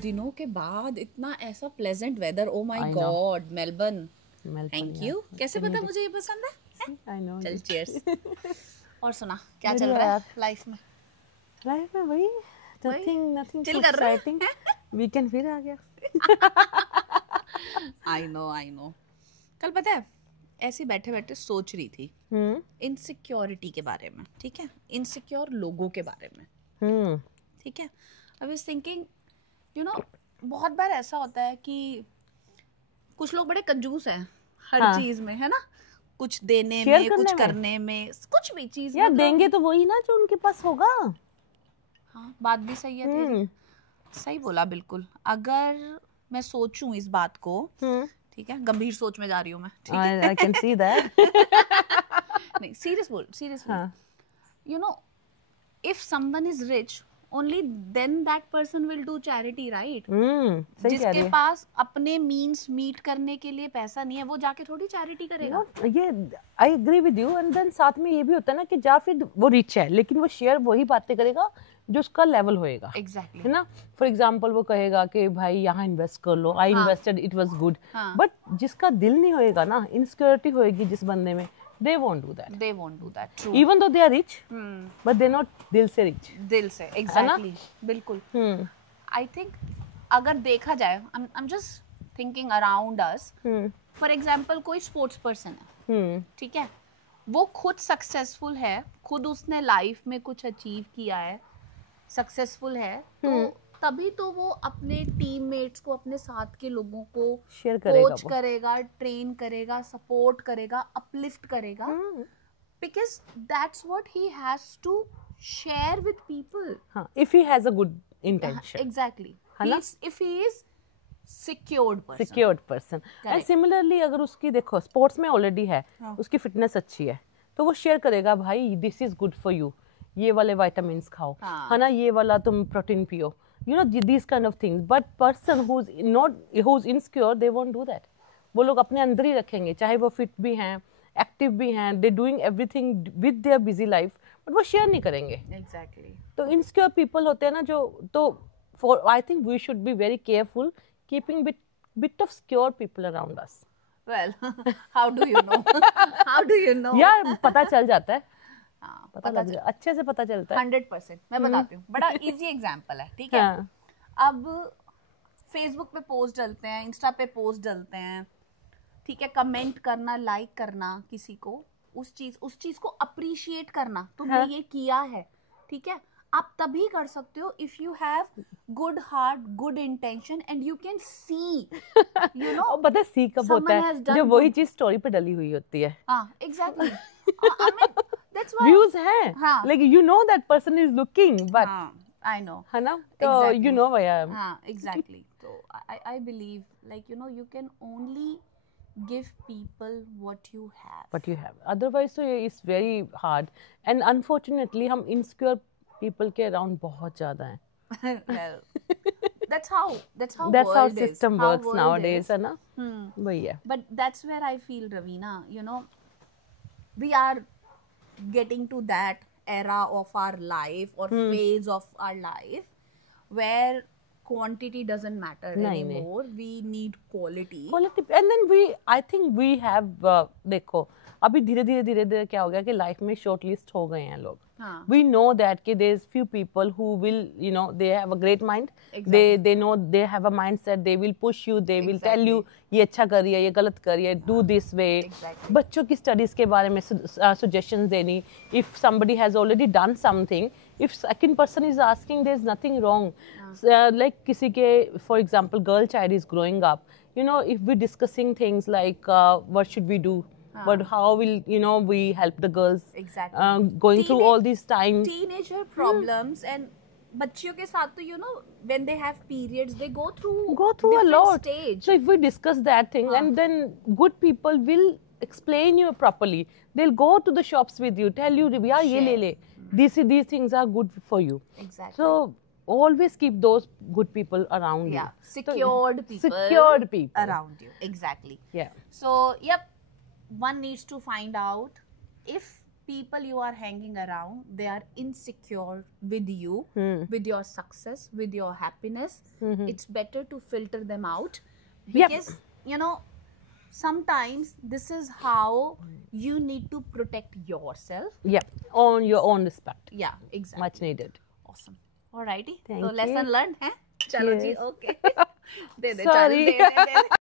दिनों के बाद इतना ऐसा pleasant weather, oh my God, Melbourne, thank you. कैसे पता मुझे ये पसंद है? I know. चल चीयर्स। और सुना क्या चल रहा है लाइफ में? लाइफ में वही नथिंग चिल कर रहे एक्साइटिंग। वीकेंड फिर आ गया। I know. कल पता है ऐसे बैठे बैठे सोच रही थी इनसिक्योरिटी के बारे में, ठीक है, इनसिक्योर लोगों के बारे में, ठीक है। I was thinking you know बहुत बार ऐसा होता है कि कुछ लोग बड़े कंजूस हैं हर चीज में, है ना, कुछ देने में, कुछ करने में, कुछ भी चीज यार देंगे तो वही ना जो उनके पास होगा। हाँ, बात भी सही है तेरी, सही बोला बिल्कुल। अगर मैं सोचूं इस बात को, ठीक है, गंभीर सोच में जा रही हूँ मैं, ठीक है, आई कैन सी दैट। नहीं, सीरियस बोल, you know, if someone is rich only then that person will do charity, right? जिसके पास अपने मीन्स मीट करने के लिए पैसा नहीं है वो जाके थोड़ी चैरिटी करेगा। ये I agree with you. And then साथ में ये भी होता है ना कि जा फिर वो रिच है लेकिन वो शेयर वही बातें करेगा जो उसका लेवल होएगा। एग्जैक्टली, है ना। फॉर एग्जांपल वो कहेगा कि भाई यहाँ इन्वेस्ट कर लो, I invested, it was good. But जिसका दिल नहीं होएगा ना, इनसिक्योरिटी होएगी जिस बंदे में, they won't do that, true, even though they are rich, but they're not दिल से rich, exactly, बिल्कुल। I think अगर देखा जाए, I'm just thinking around us, for example कोई स्पोर्ट्स पर्सन है, ठीक है, वो खुद सक्सेसफुल है, खुद उसने लाइफ में कुछ अचीव किया है, सक्सेसफुल है, तो तभी तो वो अपने टीममेट्स को, अपने साथ के लोगों को शेयर करेगा, कोच करेगा, ट्रेन करेगा, सपोर्ट करेगा, अपलिफ्ट करेगा, because that's what he has to share with people. If he has a good intention. Exactly. If he is secured person. And similarly अगर उसकी देखो स्पोर्ट्स में ऑलरेडी है, उसकी फिटनेस अच्छी है, तो वो शेयर करेगा भाई this is good for you, ये वाले विटामिन्स खाओ, है ना, ये वाला तुम प्रोटीन पियो, you know, these kind of things. But person who's insecure, they won't do that. वो लोग अपने अंदर ही रखेंगे, चाहे वो फिट भी हैं, एक्टिव भी हैं, they doing everything with their busy life, but वो शेयर नहीं करेंगे। Exactly. तो insecure people होते हैं ना जो, तो for I think we should be very careful keeping bit of secure people around us. Well, how do you know? How do you know? यार पता चल जाता है, पता लग जाता, अच्छे से पता चलता है। 100%। मैं बताती हूँ, बड़ा इजी एग्जांपल है, ठीक है। अब फेसबुक पे पोस्ट डलते हैं, इंस्टा पे पोस्ट डलते हैं, ठीक है, कमेंट करना, लाइक करना, किसी को उस चीज को अप्रिशिएट करना, तुमने ये किया है, ठीक है, आप तभी कर सकते हो if you have good heart, good intention and you can see, you know, पता है सी कब होता है, जब वही चीज स्टोरी पे डली हुई होती है। Exactly, I mean that's why views है, like you know that person is looking, but I know, है ना, तो you know why I am. Exactly. So I believe, like, you know, you can only give people what you have. Otherwise so it's very hard, and unfortunately हम insecure people के around बहुत ज़्यादा हैं। Well, that's how system works nowadays, है ना, वही है। But that's where I feel, Ravina, you know, we are getting to that era of our life or phase of our life where quantity doesn't matter anymore. We need quality, and then I think we have देखो अभी धीरे धीरे क्या हो गया कि life में short list हो गए हैं लोग। We know that कि there's few people who will, you know, they have a great mind, they know, they have a mindset, they will push you, they will tell you ये अच्छा करिए, ये गलत करिए, do this way. बच्चों की studies के बारे में suggestions देनी, if somebody has already done something, if second person is asking, there's nothing wrong. Like किसी के, for example, girl child is growing up, you know, if we're discussing things like what should we do, but how will, you know, we help the girls going through all these teenager problems, and बच्चियों के साथ तो, you know, when they have periods they go through a lot stage. So if we discuss that thing, and then good people will explain you properly, they'll go to the shops with you, tell you yaar ye le le, these things are good for you. Exactly. So always keep those good people around you. Secured people around you. Exactly. Yeah. So yep, one needs to find out if people you are hanging around, they are insecure with you, with your success, with your happiness. It's better to filter them out, because you know, sometimes this is how you need to protect yourself. On your own respect. Yeah, exactly. Much needed. Awesome. Alrighty. Thank so you. lesson learned, है? चलो जी, okay. दे दे, Sorry. चल, दे दे।